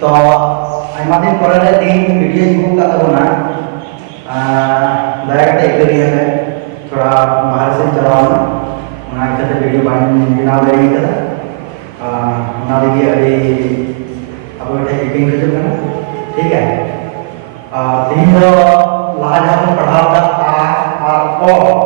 तो आयमा दिन पर तीन वीडियो जुगू का तबना दया कते इकली है थोड़ा बाहर से चलावना उना कते वीडियो बनाव दड़ी कदा उना लगी अभी अब बटे इकिंग खजू कना ठीक है तीन दो लाहा जहां पढ़ाव दा आ और ओ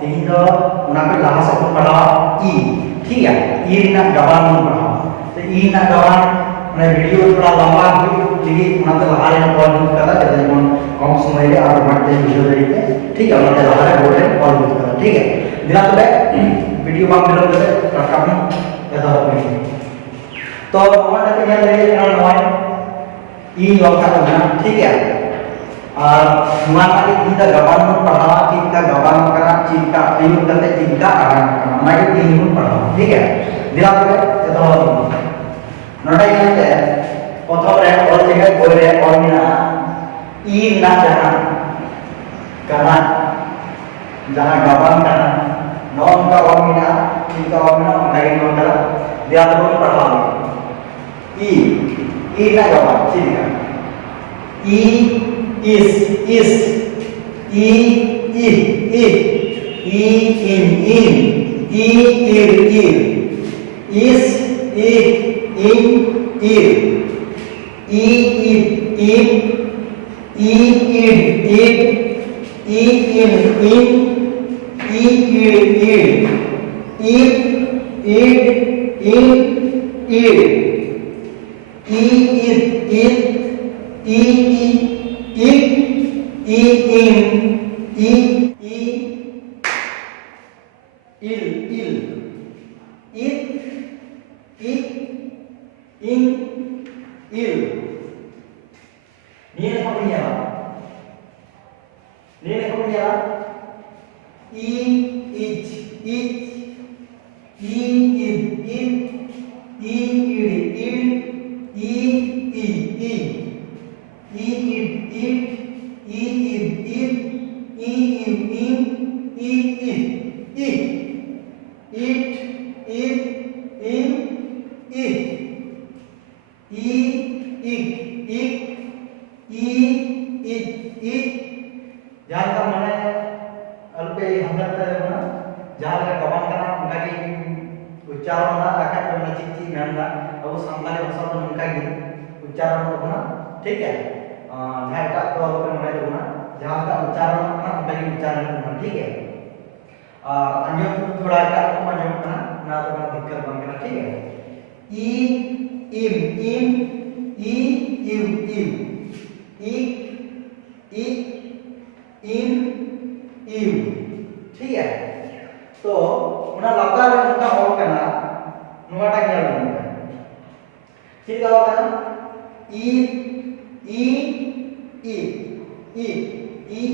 तीन दो उना पे लाहा से पढ़ाव ई ठीक है ई ना गवान पढ़ाव तो ई ना गवान मैं वीडियो थोड़ा लंबा लगी उनाते लहारे कॉल यूज करा जैसे जेमन कम समय रे और बढ़ते वीडियो देते ठीक है उनाते लहारे बोर्ड रे कॉल यूज करा ठीक है दिला तबे वीडियो बाम बिलो तबे रकाब में एदा होबे तो हमारा तो यहाँ ले ना नॉय ई योगा करना ठीक है और हमारा के तीन गवान में पढ़ा तीन का गवान करा तीन का प्रयोग करते तीन का आराम करना हमारे तीन में पढ़ा ठीक है दिला तबे एदा होबे नोटा ये प्रथम रे और जगह बोल रे और मिना ई ना जहां कना जहां गवान कना नॉन का और मिना ई का और मिना उनका नॉन करा दिया तो पढ़ा ई ना गवान ठीक है ई इस ई इन ई इस in ir ठीक है जहां का तो मैं बोलना जहां का उच्चारण करना उनका ही उच्चारण करना ठीक है अंजम थोड़ा का को अंजम करना ना तो दिक्कत बन गया ठीक है ई इम इम ठीक है तो उना लगा रे उनका और करना नोटा क्या लगना ठीक है होता ना ई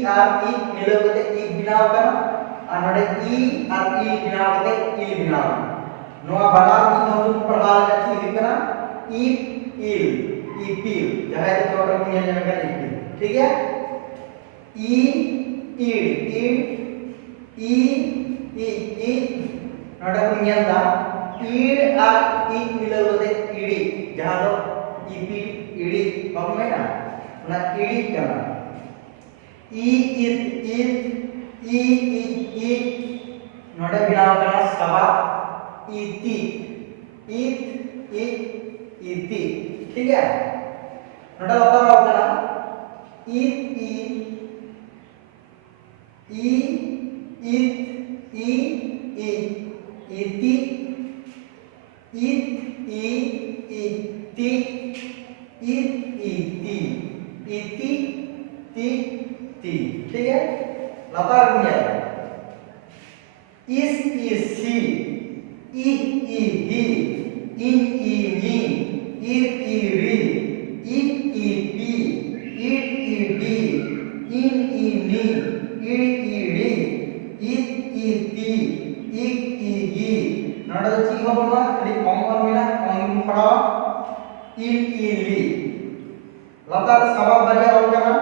आर ई मिलाव करते ई बनाव करना और नोडे ई आर ई बनाव करते ई बनाव नोआ बनाव की हम पढ़ा रहे थे करना ई पी जहां तो थोड़ा नियम जन का ई ठीक है ई नोडे नियम दा ई आर ई मिलाव करते ईडी जहां तो ईपी ईडी कौन में ना ना ईडी करना ई नोडे बिनाव करना सवा इति इति ठीक है नोडे बता रहा होगा ना इति ठीक है लता दुनिया इस सी ही इन नी इर री पी डी इन नी इडी ती गी नडा ची होबा खाली कम कम मिला कम पढ़ा ली लता सवाल बढ़िया हो गया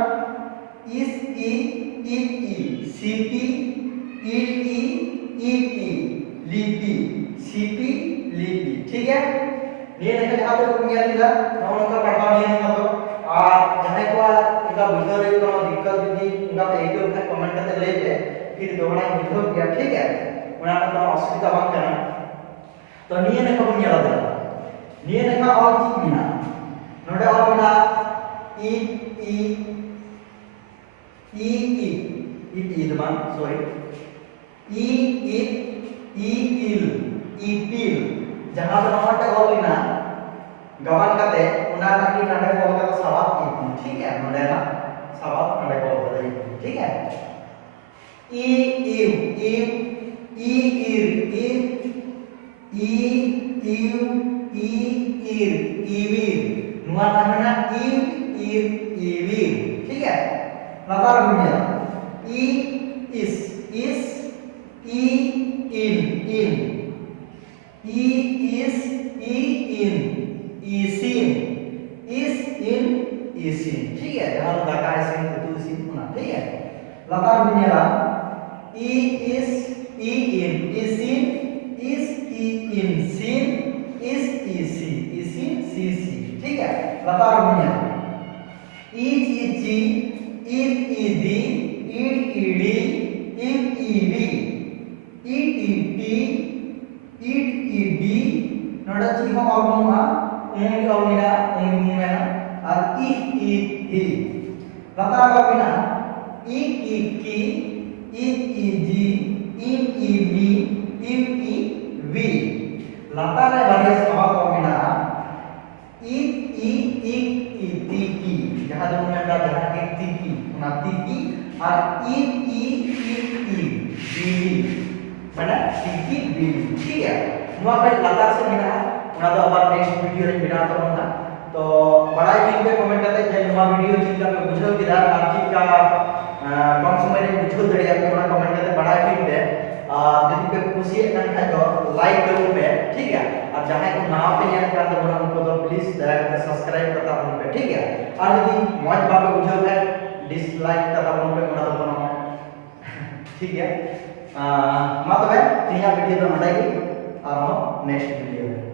इस सीपी ईटी लिपि सीपी लिपि ठीक है निये नेका जहां पे को निया दिला नौनका पढ़ाव निये नेका तो और जहां को इनका बुझो रे कोनो दिक्कत यदि इनका पे एक खाली कमेंट करते ले पे फिर दोबारा बुझो गया ठीक है उना तो असुविधा बांग करना तो निये नेका को निया दिला निये नेका और चीज बिना नोडे और बिना ई ई ई ई ई दमान सॉरी ई ई ई इल ई पिल जहां पे नोटे और बिना गवान काते उना नाकी नाडे को का सवाब ई ठीक है नोडे ना सवाब नाडे को बदई ठीक है ई इव ई इर ई इव ई इर इविर नुआ नामना इव इर इविर ठीक है लतार बुनिया ई इस ई इन ई इस ई इन इसिन इस इन इसिन ठीक है जहां लगा इसिन तो इसिन होना ठीक है लतार बुनिया ई इस ई इन इसिन इस ई इन सिन इस इसी इसिन सीसी ठीक है लतार बुनिया ईज इजी ईद इदी ईड इडी ईद इडी ईड इडी ईड इडी नोडा ची हम आगुमा उंग आउमिना उंग मुमेना और ई ही लता आगुमिना ई की ई जी ई बी ई वी लता रे बारे स्वभाव आगुमिना ई तिकी जहां जो मेंडा जहां के तिकी ना तिकी और ई बीली माने तिकी बीली ठीक है नुआ पे लता से मेना उना तो अब नेक्स्ट वीडियो रे बिना तो ना तो बड़ा ही पे कमेंट करते जे नुआ वीडियो चिंता पे बुझो किदा आप चिका कम समय रे बुझो दड़िया पे उना कमेंट करते बड़ा ही पे यदि पे खुशी है ना तो लाइक करो पे ठीक है और जहां को ना पे यार कर तो बना उनको तो प्लीज दया करके सब्सक्राइब करता हूं पे ठीक है और यदि मौज बाबे बुझो है डिसलाइक करता हूं पे उना तो बना ठीक है मतलब है तीन वीडियो तो नटाई और नेक्स्ट वीडियो